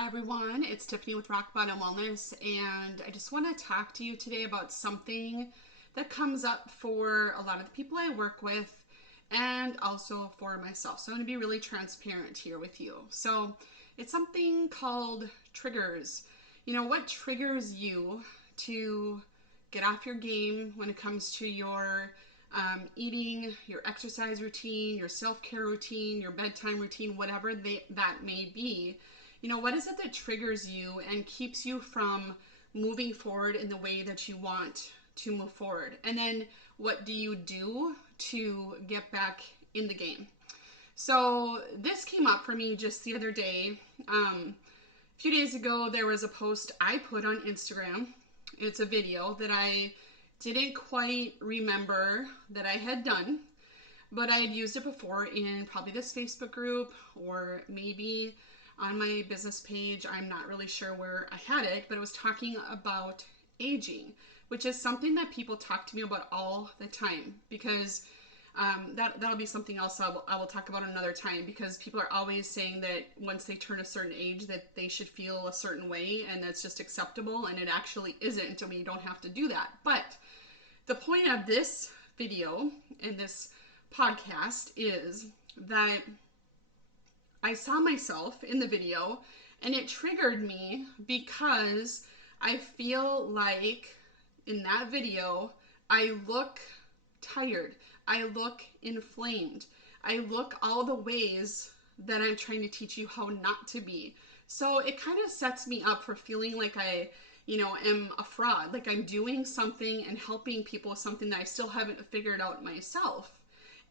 Hi everyone, it's Tiffany with Rock Bottom Wellness, and I just want to talk to you today about something that comes up for a lot of the people I work with and also for myself. So I'm going to be really transparent here with you. So it's something called triggers. You know, what triggers you to get off your game when it comes to your eating, your exercise routine, your self-care routine, your bedtime routine, whatever that may be. You know, what is it that triggers you and keeps you from moving forward in the way that you want to move forward? And then what do you do to get back in the game? So this came up for me just the other day. A few days ago, there was a post I put on Instagram. It's a video that I didn't quite remember that I had done, but I had used it before in probably this Facebook group or maybe on my business page. I'm not really sure where I had it, but it was talking about aging, which is something that people talk to me about all the time because that'll be something else I will talk about another time, because people are always saying that once they turn a certain age that they should feel a certain way and that's just acceptable, and it actually isn't, and we don't have to do that. But the point of this video and this podcast is that I saw myself in the video and it triggered me because I feel like in that video I look tired. I look inflamed. I look all the ways that I'm trying to teach you how not to be. So it kind of sets me up for feeling like I am a fraud, like I'm doing something and helping people with something that I still haven't figured out myself.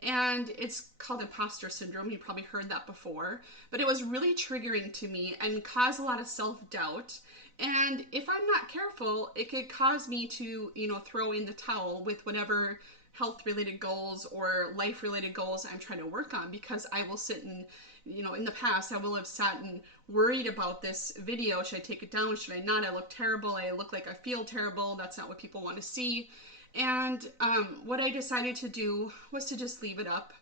And it's called imposter syndrome. You probably heard that before, but it was really triggering to me and caused a lot of self-doubt. And if I'm not careful, it could cause me to, throw in the towel with whatever health-related goals or life-related goals I'm trying to work on, because I will sit and, in the past, I will have sat and worried about this video. Should I take it down? Should I not? I look terrible. I look like I feel terrible. That's not what people want to see. And what I decided to do was to just leave it up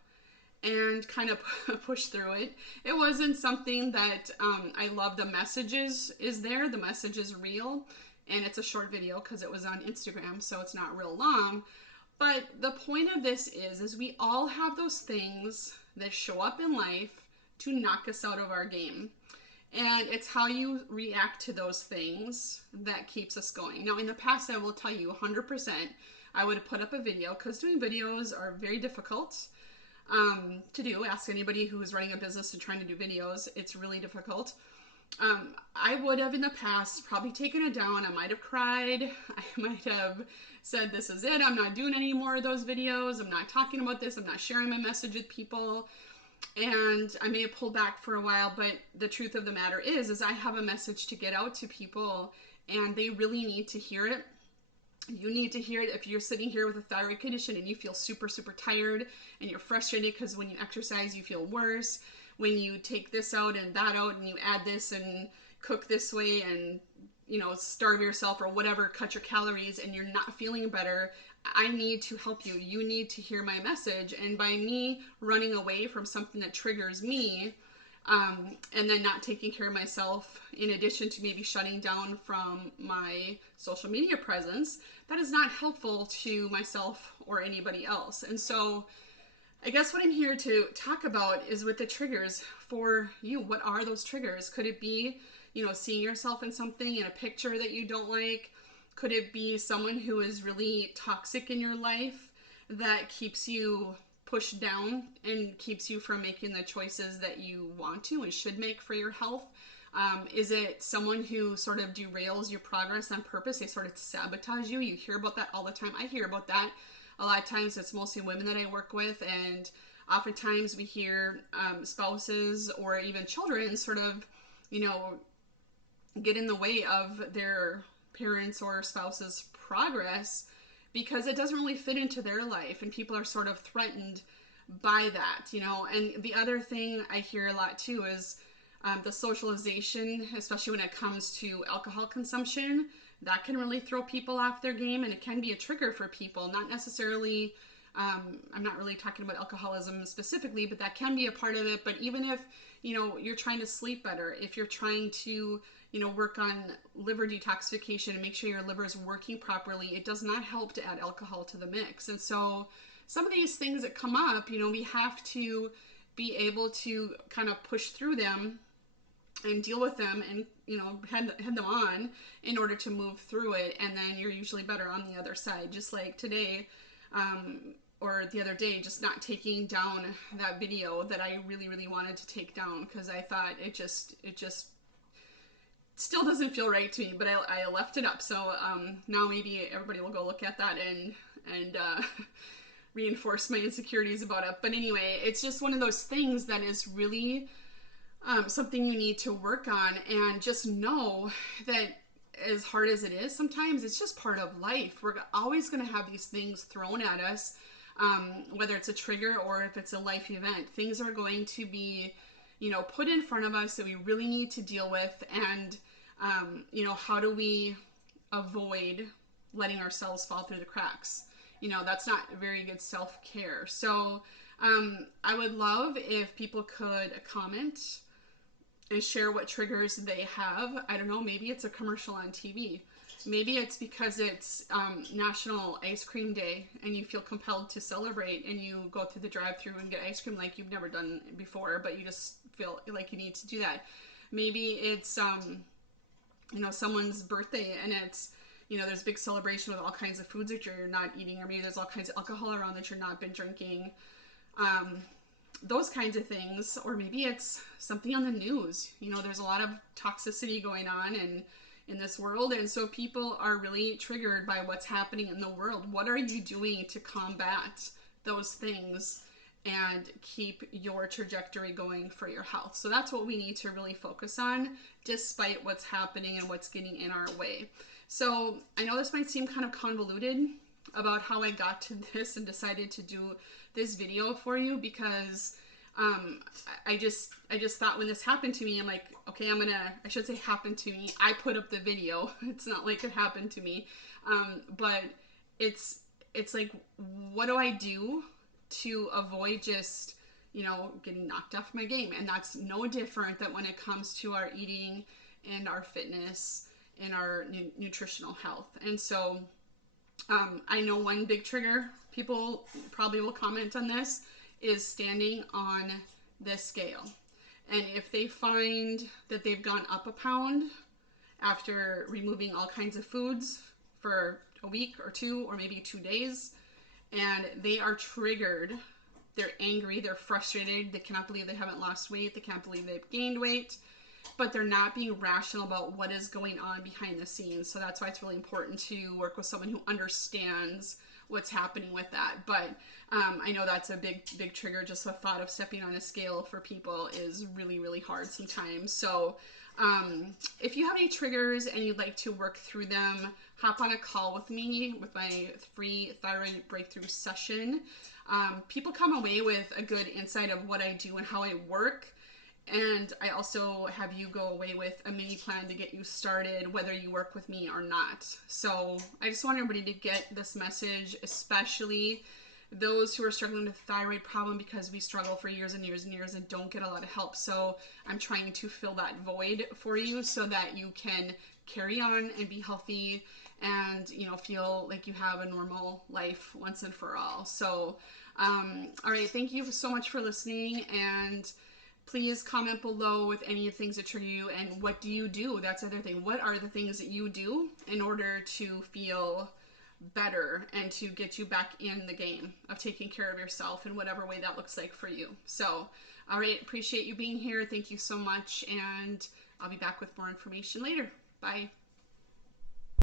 and kind of push through it. It wasn't something that I love. The message is there. The message is real. And it's a short video because it was on Instagram, so it's not real long. But the point of this is we all have those things that show up in life to knock us out of our game. And it's how you react to those things that keeps us going. Now, in the past, I will tell you 100%, I would have put up a video, because doing videos are very difficult to do. Ask anybody who is running a business and trying to do videos. It's really difficult. I would have in the past probably taken it down. I might have cried. I might have said, this is it. I'm not doing any more of those videos. I'm not talking about this. I'm not sharing my message with people. And I may have pulled back for a while, but the truth of the matter is I have a message to get out to people, and they really need to hear it. You need to hear it. If you're sitting here with a thyroid condition and you feel super, super tired and you're frustrated because when you exercise, you feel worse. When you take this out and that out and you add this and cook this way and, starve yourself or whatever, cut your calories, and you're not feeling better, I need to help you. You need to hear my message. And by me running away from something that triggers me, and then not taking care of myself, in addition to maybe shutting down from my social media presence, that is not helpful to myself or anybody else. And so I guess what I'm here to talk about is with the triggers for you. What are those triggers? Could it be, seeing yourself in something, in a picture that you don't like? Could it be someone who is really toxic in your life that keeps you pushed down and keeps you from making the choices that you want to and should make for your health? Is it someone who sort of derails your progress on purpose? They sort of sabotage you. You hear about that all the time. I hear about that. A lot of times it's mostly women that I work with, and oftentimes we hear spouses or even children sort of, get in the way of their parents or spouse's progress because it doesn't really fit into their life, and people are sort of threatened by that, And the other thing I hear a lot too is the socialization, especially when it comes to alcohol consumption. That can really throw people off their game, and it can be a trigger for people, not necessarily I'm not really talking about alcoholism specifically, but that can be a part of it. But even if, you're trying to sleep better, if you're trying to, work on liver detoxification and make sure your liver is working properly, it does not help to add alcohol to the mix. And so some of these things that come up, we have to be able to kind of push through them and deal with them and head them on in order to move through it, and then you're usually better on the other side. Just like today, or the other day, just not taking down that video that I really wanted to take down because I thought it just still doesn't feel right to me, but I left it up. So now maybe everybody will go look at that and reinforce my insecurities about it. But anyway, it's just one of those things that is really something you need to work on, and just know that as hard as it is, sometimes it's just part of life. We're always going to have these things thrown at us, whether it's a trigger or if it's a life event. Things are going to be, put in front of us that we really need to deal with. And, how do we avoid letting ourselves fall through the cracks? That's not very good self-care. So I would love if people could comment and share what triggers they have. I don't know, maybe it's a commercial on TV. Maybe it's because it's National Ice Cream Day and you feel compelled to celebrate and you go through the drive-thru and get ice cream like you've never done before, but you just feel like you need to do that. Maybe it's, someone's birthday and it's, there's a big celebration with all kinds of foods that you're not eating, or maybe there's all kinds of alcohol around that you're not been drinking. Those kinds of things. Or maybe it's something on the news. There's a lot of toxicity going on in this world, and so people are really triggered by what's happening in the world. What are you doing to combat those things and keep your trajectory going for your health? So that's what we need to really focus on, despite what's happening and what's getting in our way. So I know this might seem kind of convoluted about how I got to this and decided to do this video for you, because I just thought when this happened to me, I'm like, okay, I should say happened to me. I put up the video. It's not like it happened to me. But it's like, what do I do to avoid just, getting knocked off my game? And that's no different than when it comes to our eating and our fitness and our nutritional health. And so I know one big trigger, people probably will comment on this, is standing on this scale. And if they find that they've gone up a pound after removing all kinds of foods for a week or two, or maybe 2 days, and they are triggered, they're angry, they're frustrated, they cannot believe they haven't lost weight, they can't believe they've gained weight, but they're not being rational about what is going on behind the scenes. So that's why it's really important to work with someone who understands what's happening with that. But I know that's a big trigger. Just the thought of stepping on a scale for people is really hard sometimes. So if you have any triggers and you'd like to work through them, hop on a call with me with my free thyroid breakthrough session. People come away with a good insight of what I do and how I work. And I also have you go away with a mini plan to get you started, whether you work with me or not. So I just want everybody to get this message, especially those who are struggling with a thyroid problem, because we struggle for years and years and years and don't get a lot of help. So I'm trying to fill that void for you so that you can carry on and be healthy and, feel like you have a normal life once and for all. So, all right. Thank you so much for listening, and please comment below with any things that trigger you, and what do you do? That's the other thing. What are the things that you do in order to feel better and to get you back in the game of taking care of yourself in whatever way that looks like for you? So, all right, appreciate you being here. Thank you so much, and I'll be back with more information later. Bye.